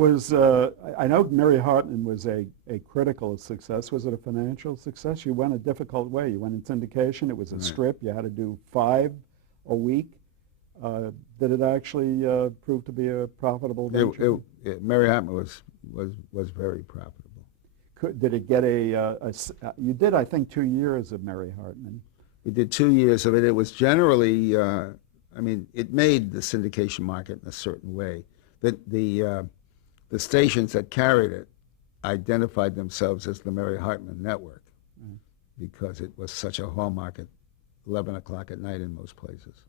I know Mary Hartman was a critical success. Was it a financial success? You went a difficult way. You went in syndication. It was a Right. strip. You had to do 5 a week. Did it actually prove to be a profitable venture? Mary Hartman was very profitable. Did it get you did, I think, 2 years of Mary Hartman. We did 2 years of it. It was generally, it made the syndication market in a certain way. The stations that carried it identified themselves as the Mary Hartman Network because it was such a hallmark at 11 o'clock at night in most places.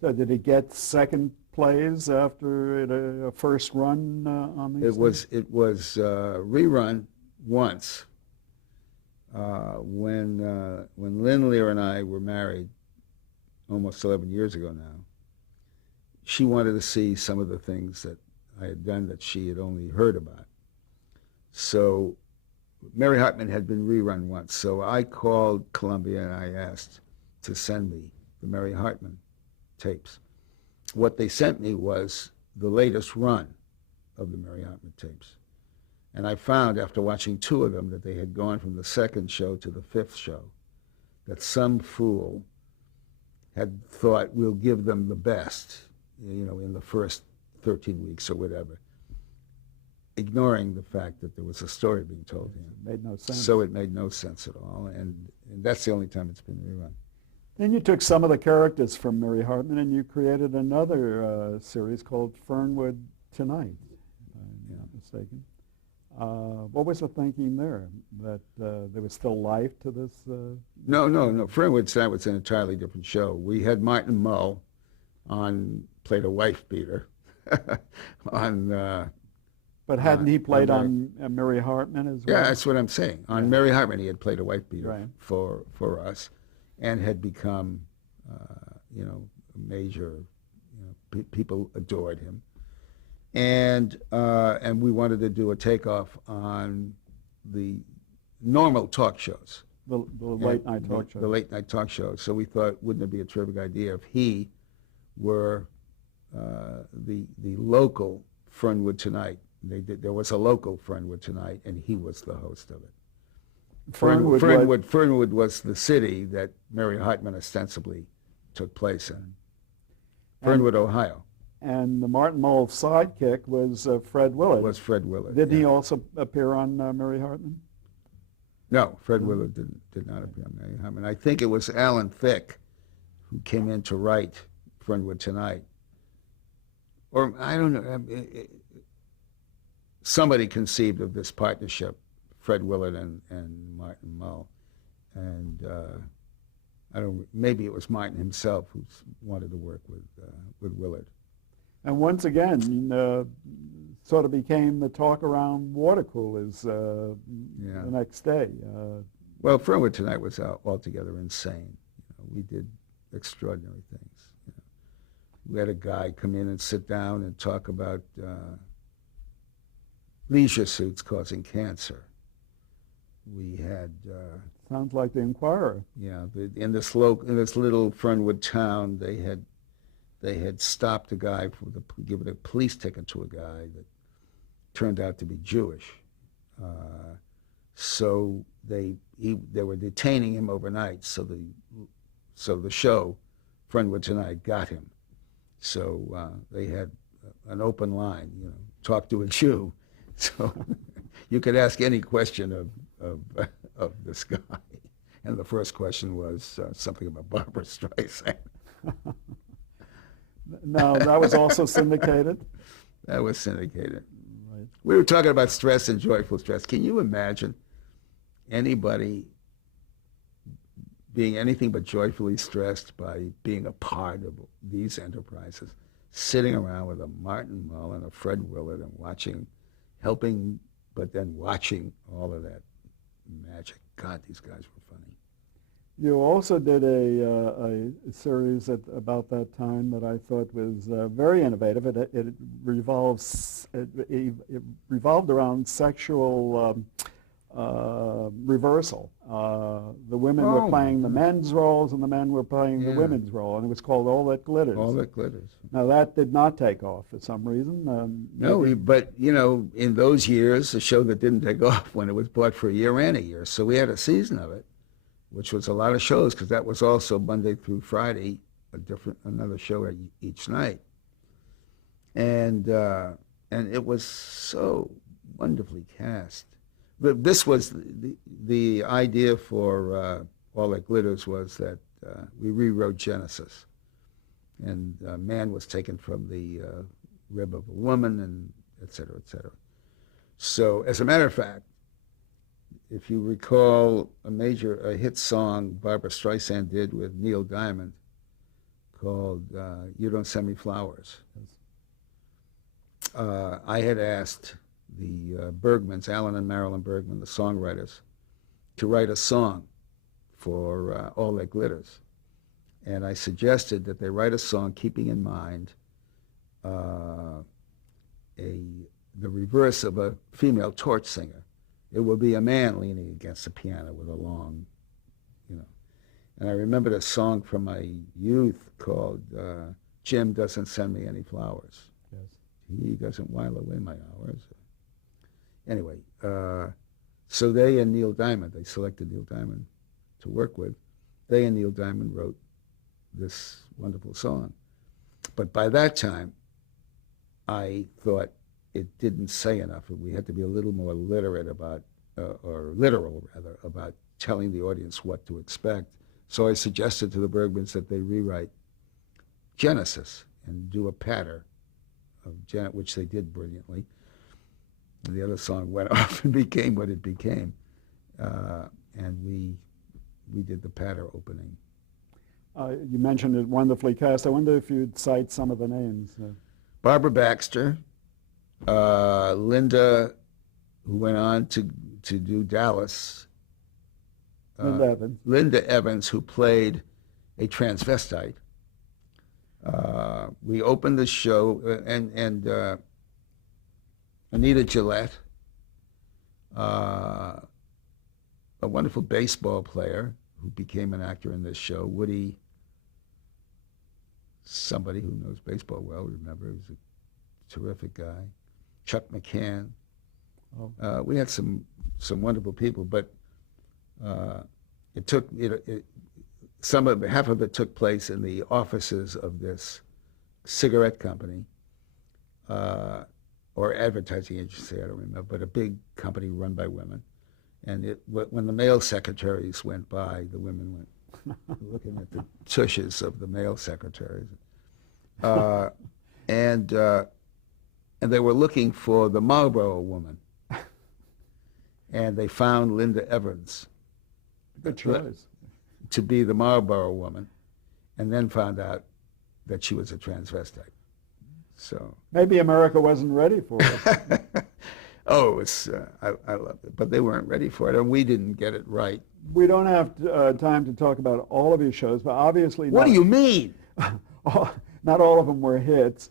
So did it get second plays after a first run on these things? It was rerun once when Lynn Lear and I were married almost 11 years ago now. She wanted to see some of the things that I had done that she had only heard about. So Mary Hartman had been rerun once. So I called Columbia and I asked to send me the Mary Hartman tapes. What they sent me was the latest run of the Mary Hartman tapes. And I found after watching 2 of them that they had gone from the 2nd show to the 5th show, that some fool had thought we'll give them the best, in the first 13 weeks or whatever, ignoring the fact that there was a story being told here. It made no sense. So it made no sense at all, and that's the only time it's been rerun. Then you took some of the characters from Mary Hartman and you created another series called Fernwood Tonight, if I'm not mistaken. What was the thinking there? That there was still life to this? No. Fernwood Tonight was an entirely different show. We had Martin Mull played a wife beater But hadn't he played on Mary Hartman as well? Yeah, that's what I'm saying. On Mary Hartman, he had played a wife beater right. for us, and had become, a major. People adored him, and we wanted to do a takeoff on the normal talk shows. The late night talk shows. The late night talk shows. So we thought, wouldn't it be a terrific idea if he were the local Fernwood Tonight? There was a local Fernwood Tonight, and he was the host of it. Fernwood was the city that Mary Hartman ostensibly took place in. Fernwood, Ohio. And the Martin Mull sidekick was Fred Willard. Fred Willard. Did he also appear on Mary Hartman? No, Fred Willard did not appear on Mary Hartman. I think it was Alan Thicke who came in to write Fernwood Tonight. Or, I don't know, somebody conceived of this partnership, Fred Willard and Martin Mull. And maybe it was Martin himself who wanted to work with Willard. And once again, sort of became the talk around water coolers the next day. Well, Fernwood Tonight was altogether insane. We did extraordinary things. We had a guy come in and sit down and talk about leisure suits causing cancer. We had sounds like the Inquirer. Yeah, in this little Fernwood town, they had stopped a guy giving a police ticket to a guy that turned out to be Jewish. So they were detaining him overnight. So the show, Fernwood Tonight, got him. So they had an open line, talk to a Jew. So you could ask any question of this guy. And the first question was something about Barbra Streisand. No, that was also syndicated? That was syndicated. Right. We were talking about stress and joyful stress. Can you imagine anybody being anything but joyfully stressed by being a part of these enterprises, sitting around with a Martin Mull and a Fred Willard and helping, but then watching all of that magic? God, these guys were funny. You also did a series about that time that I thought was very innovative. It revolved around sexual reversal. The women were Oh, playing the my men's roles and the men were playing the Yeah. women's role, and it was called All That Glitters. All That Glitters. Now that did not take off for some reason. No, Maybe- but you know, in those years, a show that didn't take off when it was bought for a year ran a year. So we had a season of it, which was a lot of shows because that was also Monday through Friday, another show each night, and it was so wonderfully cast. But this was the idea for All That Glitters was that we rewrote Genesis, and man was taken from the rib of a woman, and et cetera, et cetera. So, as a matter of fact, if you recall a hit song Barbra Streisand did with Neil Diamond called You Don't Send Me Flowers, I had asked the Bergmans, Alan and Marilyn Bergman, the songwriters, to write a song for All That Glitters. And I suggested that they write a song keeping in mind the reverse of a female torch singer. It would be a man leaning against a piano with a long, you know. And I remembered a song from my youth called Jim Doesn't Send Me Any Flowers. Yes. He doesn't while away my hours. Anyway, so they and Neil Diamond, they selected Neil Diamond to work with. They and Neil Diamond wrote this wonderful song. But by that time, I thought it didn't say enough. We had to be a little more literate about, or literal rather, about telling the audience what to expect. So I suggested to the Bergmans that they rewrite Genesis and do a patter of which they did brilliantly. And the other song went off and became what it became. And we did the patter opening. You mentioned it wonderfully cast. I wonder if you'd cite some of the names. Barbara Baxter, Linda, who went on to do Dallas. Linda Evans. Linda Evans, who played a transvestite. We opened the show, and Anita Gillette, a wonderful baseball player who became an actor in this show. Woody, somebody who knows baseball well, remember, he was a terrific guy. Chuck McCann. Oh. We had some wonderful people, but it took half of it took place in the offices of this cigarette company or advertising agency, I don't remember, but a big company run by women. And when the male secretaries went by, the women went looking at the tushes of the male secretaries. And they were looking for the Marlboro woman. And they found Linda Evans. Good choice. To be the Marlboro woman, and then found out that she was a transvestite. So maybe America wasn't ready for it. oh, it was, I loved it, but they weren't ready for it, and we didn't get it right. We don't have time to talk about all of your shows, but obviously What do you mean? Not all of them were hits.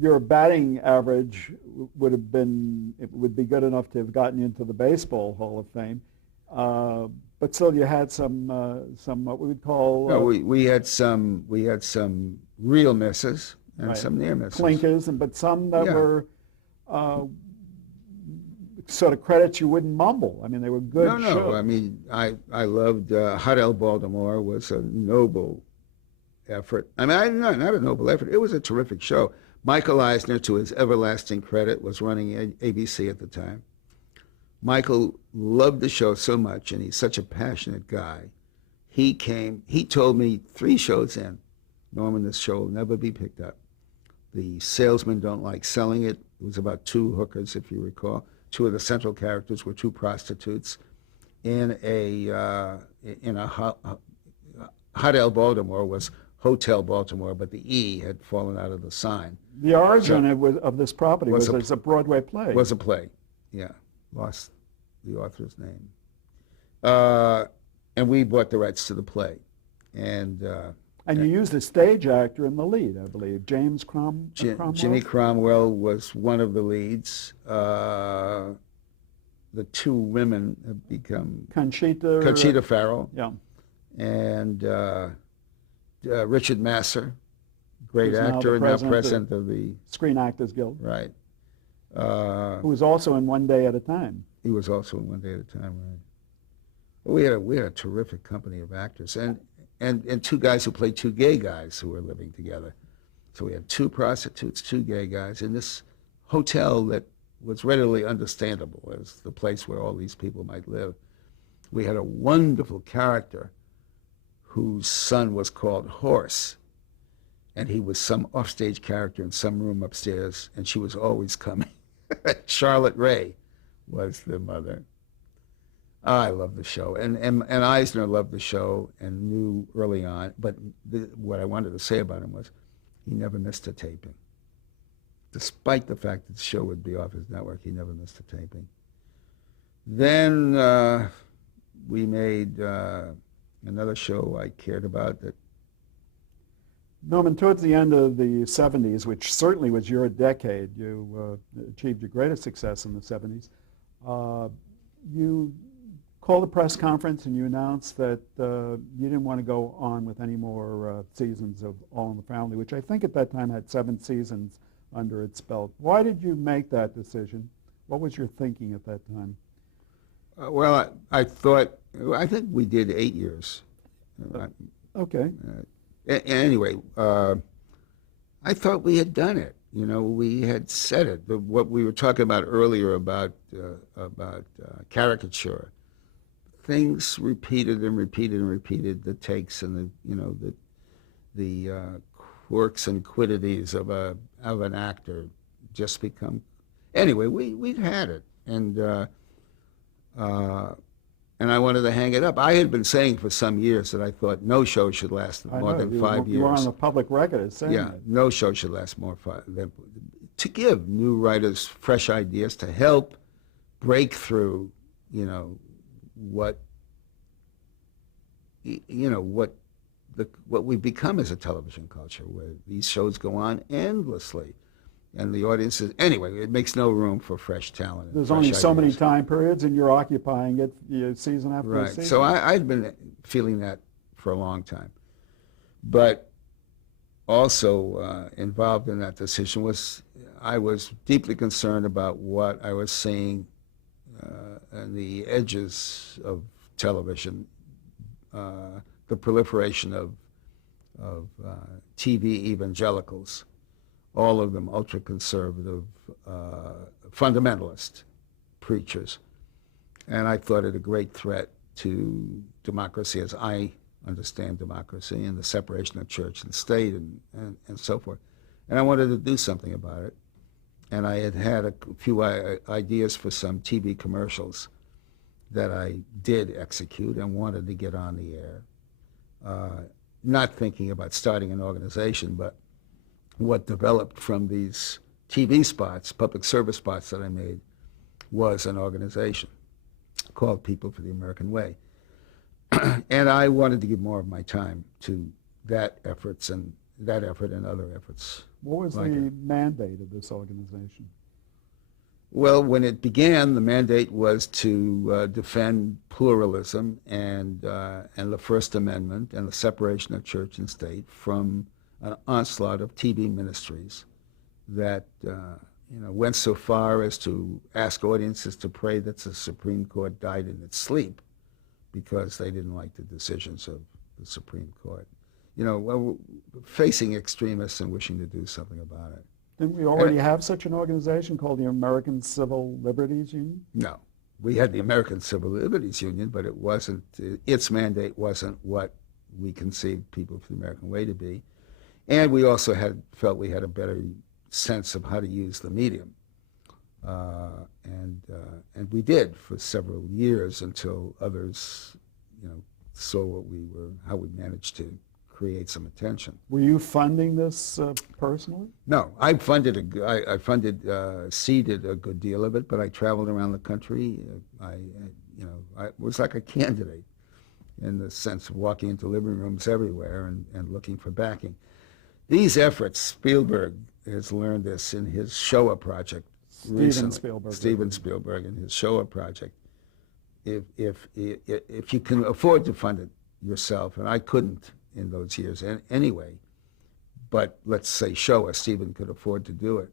Your batting average would be good enough to have gotten you into the Baseball Hall of Fame. But still, you had some what we would call No, we had some real misses and right, some near misses. clinkers, but some that Yeah. were sort of credits you wouldn't mumble. I mean, they were good No, shows. I mean, I loved Hot L Baltimore was a noble effort. I mean, not a noble effort. It was a terrific show. Michael Eisner, to his everlasting credit, was running ABC at the time. Michael loved the show so much, and he's such a passionate guy. He told me 3 shows in, Norman, this show will never be picked up. The salesmen don't like selling it. It was about 2 hookers, if you recall. 2 of the central characters were 2 prostitutes in a Hot L Baltimore was Hotel Baltimore, but the E had fallen out of the sign. The origin of this property was a Broadway play. Was a play, yeah. Lost the author's name. And we bought the rights to the play. And you used a stage actor in the lead, I believe, James Cromwell? Jimmy Cromwell was one of the leads. the two women have become Conchita. Conchita Farrell Yeah. and Richard Masser, great Who's now actor the and now president of president of the, Screen Actors Guild. right. Who was also in One Day at a Time. He was also in One Day at a Time, right. We had a terrific company of actors and two guys who played two gay guys who were living together. So we had two prostitutes, two gay guys in this hotel that was readily understandable as the place where all these people might live. We had a wonderful character whose son was called Horse, and he was some offstage character in some room upstairs, and she was always coming. Charlotte Ray was the mother. I love the show, and Eisner loved the show and knew early on, but what I wanted to say about him was he never missed a taping. Despite the fact that the show would be off his network, he never missed a taping. Then we made another show I cared about that. Norman, towards the end of the 70s, which certainly was your decade, you achieved your greatest success in the 70s, you called a press conference and you announced that you didn't want to go on with any more seasons of All in the Family, which I think at that time had 7 seasons under its belt. Why did you make that decision? What was your thinking at that time? Well, I think we did 8 years. Okay. Anyway, I thought we had done it. You know, we had said it. What we were talking about earlier about caricature, things repeated and repeated and repeated. The takes and the quirks and quiddities of an actor just become. Anyway, we'd had it, and I wanted to hang it up. I had been saying for some years that I thought no show should last more than 5 years. You were on the public record as saying yeah, it. no show should last more than to give new writers fresh ideas to help break through, what we've become as a television culture, where these shows go on endlessly. And the audience is, anyway, it makes no room for fresh talent. There's only so many time periods, and you're occupying it season after season. So I'd been feeling that for a long time. But also involved in that decision was I was deeply concerned about what I was seeing on the edges of television, the proliferation of TV evangelicals, all of them ultra-conservative, fundamentalist preachers. And I thought it a great threat to democracy as I understand democracy and the separation of church and state and so forth. And I wanted to do something about it. And I had a few ideas for some TV commercials that I did execute and wanted to get on the air. Not thinking about starting an organization, but what developed from these TV spots, public service spots that I made, was an organization called People for the American Way. And I wanted to give more of my time to that effort and other efforts. What was the mandate of this organization? Well, when it began, the mandate was to defend pluralism and the First Amendment and the separation of church and state from an onslaught of TV ministries that went so far as to ask audiences to pray that the Supreme Court died in its sleep because they didn't like the decisions of the Supreme Court. Facing extremists and wishing to do something about it. Didn't we already have such an organization called the American Civil Liberties Union? No. We had the American Civil Liberties Union, but its mandate wasn't what we conceived People for the American Way to be. And we also felt we had a better sense of how to use the medium. And we did for several years until others, saw how we managed to create some attention. Were you funding this personally? No, I seeded a good deal of it, but I traveled around the country. I was like a candidate in the sense of walking into living rooms everywhere and looking for backing. These efforts, Spielberg has learned this in his Shoah project Steven Spielberg. Steven Spielberg and his Shoah project. If you can afford to fund it yourself, and I couldn't in those years anyway, but let's say Shoah, Steven could afford to do it.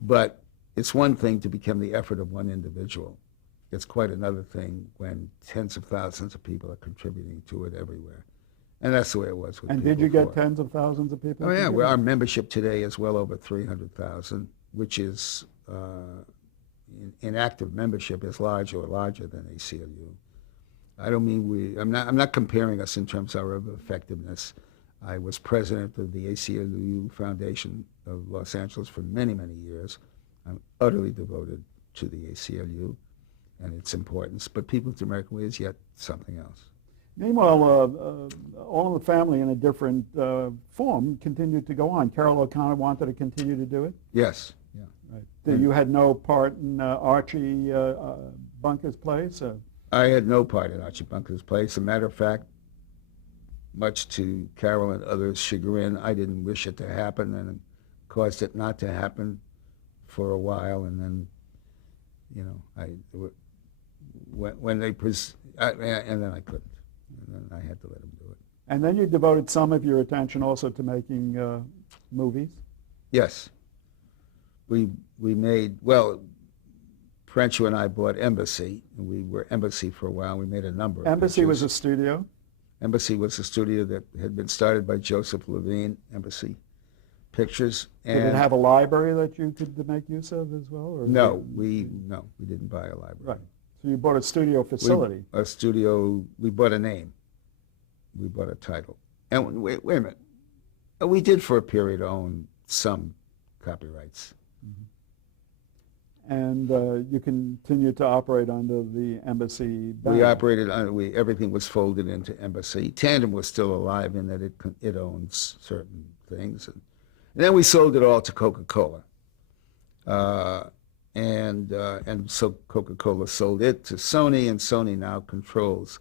But it's one thing to become the effort of one individual. It's quite another thing when tens of thousands of people are contributing to it everywhere. And that's the way it was with And People did you get For. tens of thousands of people? Oh yeah, well, our membership today is well over 300,000, which is in active membership is larger than ACLU. I don't mean I'm not comparing us in terms of our effectiveness. I was president of the ACLU Foundation of Los Angeles for many, many years. I'm utterly devoted to the ACLU and its importance, but People's American Way is yet something else. Meanwhile, All in the Family in a different form continued to go on. Carol O'Connor wanted to continue to do it? Yes. Yeah. Right. You had no part in Archie Bunker's place? I had no part in Archie Bunker's place. As a matter of fact, much to Carol and others' chagrin, I didn't wish it to happen and caused it not to happen for a while. And then, when they and then I couldn't. And then I had to let them do it. And then you devoted some of your attention also to making movies? Yes. We made, French and I bought Embassy, and we were Embassy for a while. We made a number of Embassy pictures. was a studio? Embassy was a studio that had been started by Joseph Levine, Embassy Pictures. And did it have a library that you could make use of as well? Or No, we didn't buy a library. Right. So you bought a studio facility. We bought a name. We bought a title. And wait a minute. We did for a period own some copyrights. And you continued to operate under the Embassy banner. We operated under, everything was folded into Embassy. Tandem was still alive in that it owns certain things. And then we sold it all to Coca-Cola. And so Coca-Cola sold it to Sony, and Sony now controls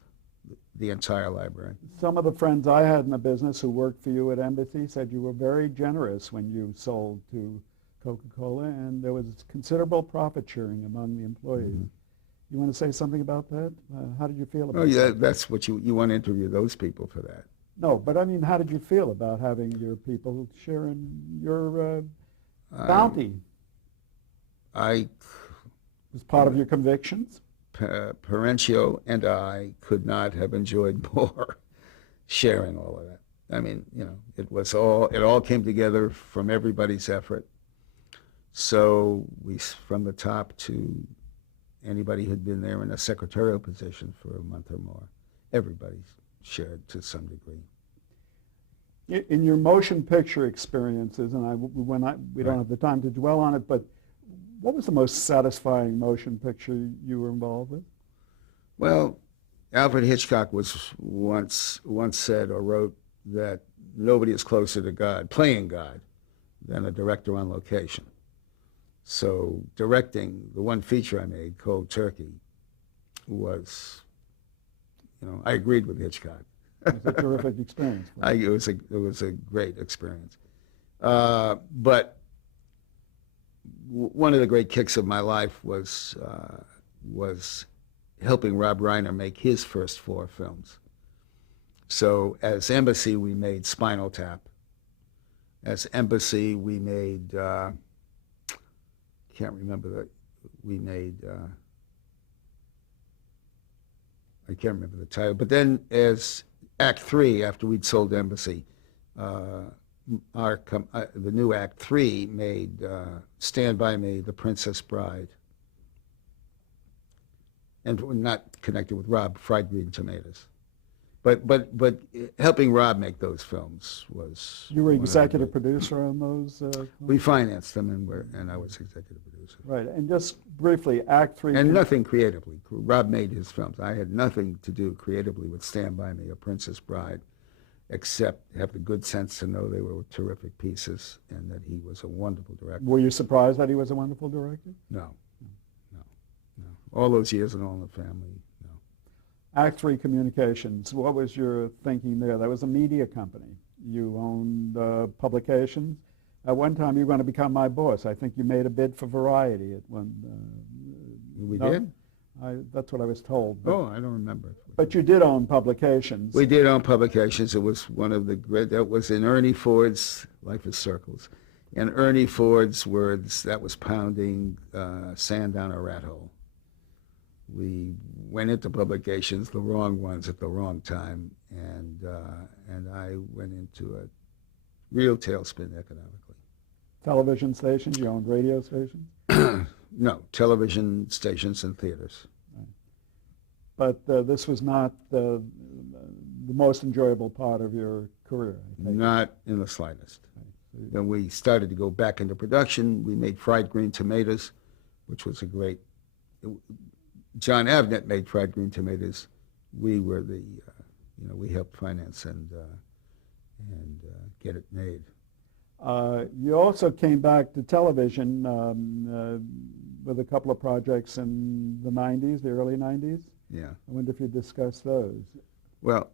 the entire library. Some of the friends I had in the business who worked for you at Embassy said you were very generous when you sold to Coca-Cola, and there was considerable profit sharing among the employees. Mm-hmm. You want to say something about that? How did you feel about that? Oh, yeah, that's what you want to interview those people for that. No, but I mean, how did you feel about having your people sharing your bounty? It was part of your convictions? Perencio and I could not have enjoyed more sharing all of that. I mean, it all came together from everybody's effort. So from the top to anybody who'd been there in a secretarial position for a month or more, everybody shared to some degree. In your motion picture experiences, and we don't have the time to dwell on it, but what was the most satisfying motion picture you were involved with? Well, Alfred Hitchcock once said or wrote that nobody is closer to God, playing God, than a director on location. So directing the one feature I made, Cold Turkey, was, I agreed with Hitchcock. It was a terrific experience. It was a great experience. But one of the great kicks of my life was helping Rob Reiner make his first 4 films. So as Embassy, we made Spinal Tap. As Embassy, we made, I can't remember the title, but then as Act 3, after we'd sold Embassy, the new Act 3 made Stand By Me, The Princess Bride. And we're not connected with Rob, Fried Green Tomatoes. But helping Rob make those films was... You were executive producer on those? We financed them, and I was executive producer. Right, and just briefly, Act 3... And nothing creatively. Rob made his films. I had nothing to do creatively with Stand By Me or Princess Bride, except have the good sense to know they were terrific pieces and that he was a wonderful director. Were you surprised that he was a wonderful director? No. All those years in All in the Family, no. Act 3 Communications, what was your thinking there? That was a media company. You owned publications. At one time, you were going to become my boss. I think you made a bid for Variety at one. We no? did? That's what I was told. But, Oh, I don't remember. but you did own publications. We did own publications. It was one of the great, that was in Ernie Ford's Life is Circles. In Ernie Ford's words, that was pounding sand down a rat hole. We went into publications, the wrong ones at the wrong time, and I went into a real tailspin economically. Television stations, you owned radio stations? No, television stations and theaters. But this was not the most enjoyable part of your career, I think. Not in the slightest. When we started to go back into production, we made fried green tomatoes, which was a great. John Avnet made fried green tomatoes. We were the, we helped finance and get it made. You also came back to television with a couple of projects in the 90s, the early 90s. Yeah. I wonder if you discussed those. Well,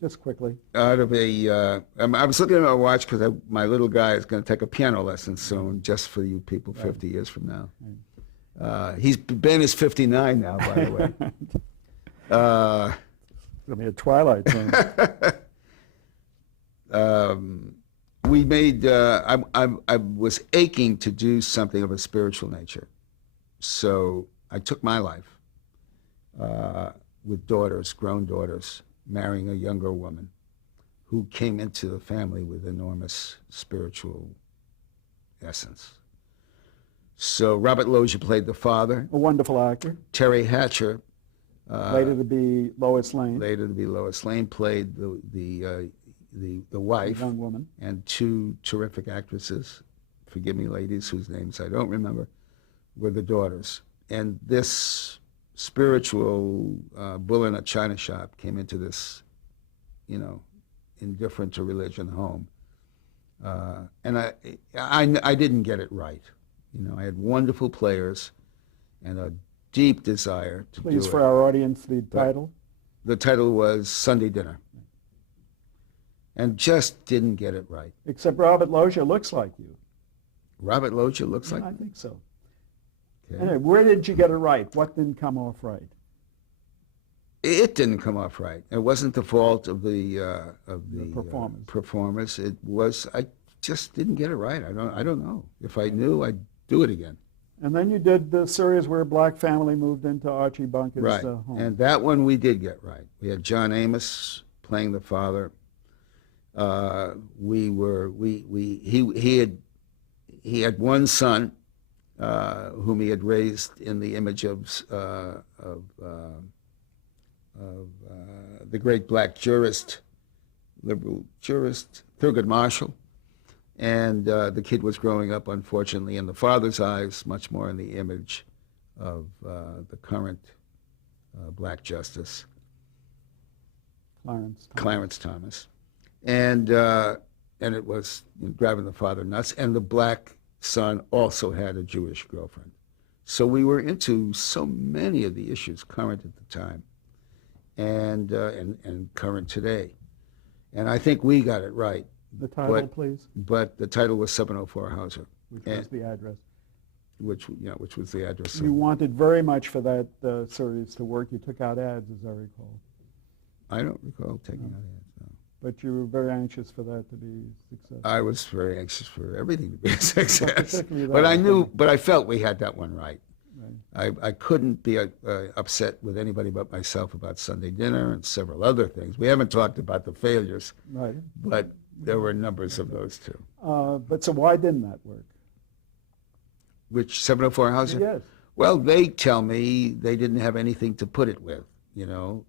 just quickly. Out of I was looking at my watch because my little guy is going to take a piano lesson soon, just for you people 50 years from now. Right. Ben is 59 now, by the way. It's going to be a twilight zone. We made. I was aching to do something of a spiritual nature, so I took my life with daughters, grown daughters, marrying a younger woman who came into the family with enormous spiritual essence. So Robert Loggia played the father. A wonderful actor. Terry Hatcher. Later to be Lois Lane. Later to be Lois Lane played the wife. A young woman. And two terrific actresses, forgive me ladies, whose names I don't remember, were the daughters. And this spiritual bull in a china shop came into this, indifferent to religion home. And I didn't get it right. I had wonderful players and a deep desire to do it. Please, for our audience, the title. The title was Sunday Dinner. And just didn't get it right. Except Robert Loggia looks like you. Robert Loggia looks like I think so. Okay. Anyway, where did you get it right? What didn't come off right? It didn't come off right. It wasn't the fault of the performance. Performance. It was, I just didn't get it right. I don't know. If I knew, I'd do it again. And then you did the series where a black family moved into Archie Bunker's home. And that one we did get right. We had John Amos playing the father. He had one son whom he had raised in the image of the great black liberal jurist, Thurgood Marshall. And the kid was growing up, unfortunately, in the father's eyes, much more in the image of the current black justice, Clarence Thomas. And it was driving the father nuts. And the black son also had a Jewish girlfriend. So we were into so many of the issues current at the time and current today. And I think we got it right. The title, please. But the title was 704 Hauser. Which was the address. Which was the address. You wanted very much for that series to work. You took out ads, as I recall. I don't recall taking out ads, no. But you were very anxious for that to be successful. I was very anxious for everything to be a success. But but I felt we had that one right. Right. I couldn't be upset with anybody but myself about Sunday Dinner and several other things. We haven't talked about the failures, Right. But there were numbers of those too. But so why didn't that work? Which 704 Hauser? Yes. Well, they tell me they didn't have anything to put it with, The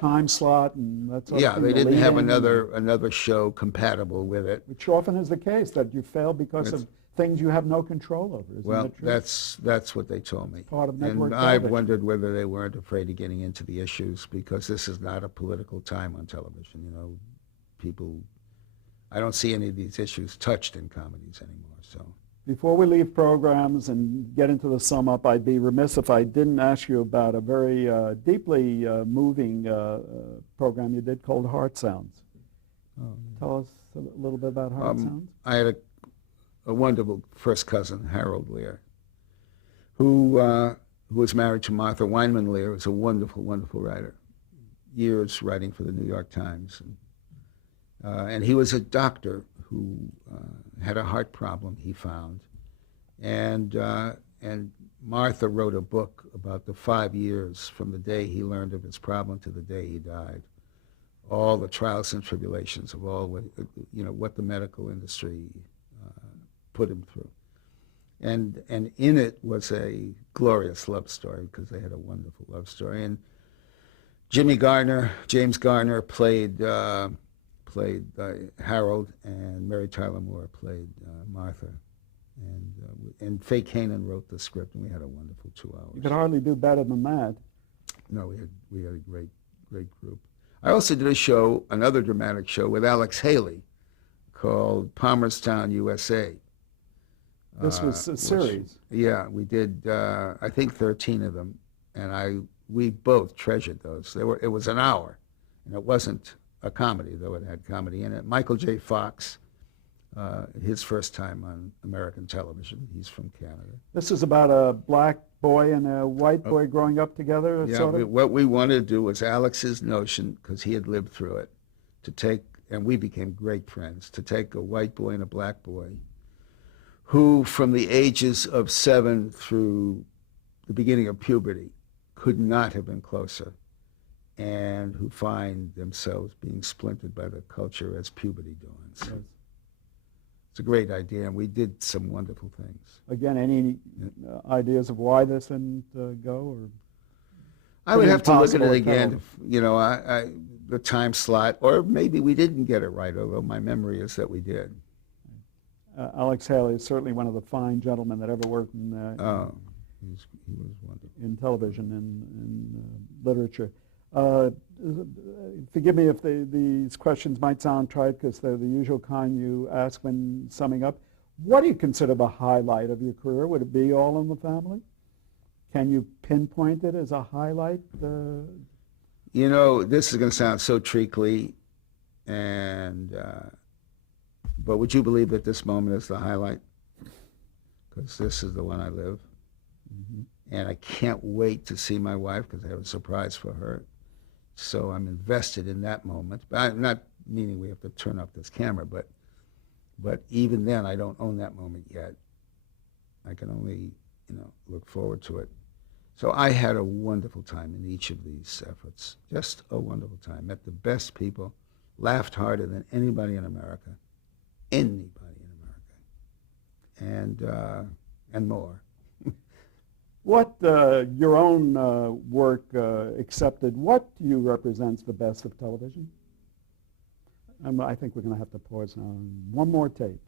time slot and that sort of Yeah, thing, they the didn't have lead-in, another show compatible with it. which often is the case, that you fail because of things you have no control over. Isn't Well, that true? that's what they told me. Part of network And I've television. wondered whether they weren't afraid of getting into the issues because this is not a political time on television. People, I don't see any of these issues touched in comedies anymore. So Before we leave programs and get into the sum up, I'd be remiss if I didn't ask you about a very deeply moving program you did called Heart Sounds. Tell us a little bit about how it sounds? I had a wonderful first cousin, Harold Lear, who was married to Martha Weinman Lear, who was a wonderful, wonderful writer, years writing for the New York Times. And he was a doctor who had a heart problem, he found. And Martha wrote a book about the 5 years from the day he learned of his problem to the day he died. All the trials and tribulations of all what the medical industry put him through. And in it was a glorious love story because they had a wonderful love story. And James Garner played Harold, and Mary Tyler Moore played Martha. And Faye Kanan wrote the script, and we had a wonderful 2 hours. You could hardly do better than that. No, we had a great group. I also did another dramatic show with Alex Haley called Palmerstown, USA. This was a series. Yeah, we did, I think 13 of them, and we both treasured those. It was an hour, and it wasn't a comedy, though it had comedy in it. Michael J. Fox, his first time on American television. He's from Canada. This is about a black boy and a white boy growing up together, Yeah, sort of? what we wanted to do was Alex's notion, because he had lived through it, and we became great friends, to take a white boy and a black boy who, from the ages of 7 through the beginning of puberty, could not have been closer, and who find themselves being splintered by the culture as puberty dawns. Yes. It's a great idea, and we did some wonderful things. Again, any ideas of why this didn't go? Or I would have to look at it impossible to again, the time slot, or maybe we didn't get it right, although my memory is that we did. Alex Haley is certainly one of the fine gentlemen that ever worked He was wonderful. in television and literature. Forgive me if these questions might sound trite, because they're the usual kind you ask when summing up. What do you consider the highlight of your career? Would it be All in the Family? Can you pinpoint it as a highlight? This is going to sound so treacly, but would you believe that this moment is the highlight? Because this is the one I live. Mm-hmm. And I can't wait to see my wife, because I have a surprise for her. So I'm invested in that moment. But I'm not meaning we have to turn off this camera, but even then, I don't own that moment yet. I can only, look forward to it. So I had a wonderful time in each of these efforts. Just a wonderful time. Met the best people, laughed harder than anybody in America. Anybody in America. And more. What your own work accepted, what to you represents the best of television? I think we're going to have to pause now. One more tape.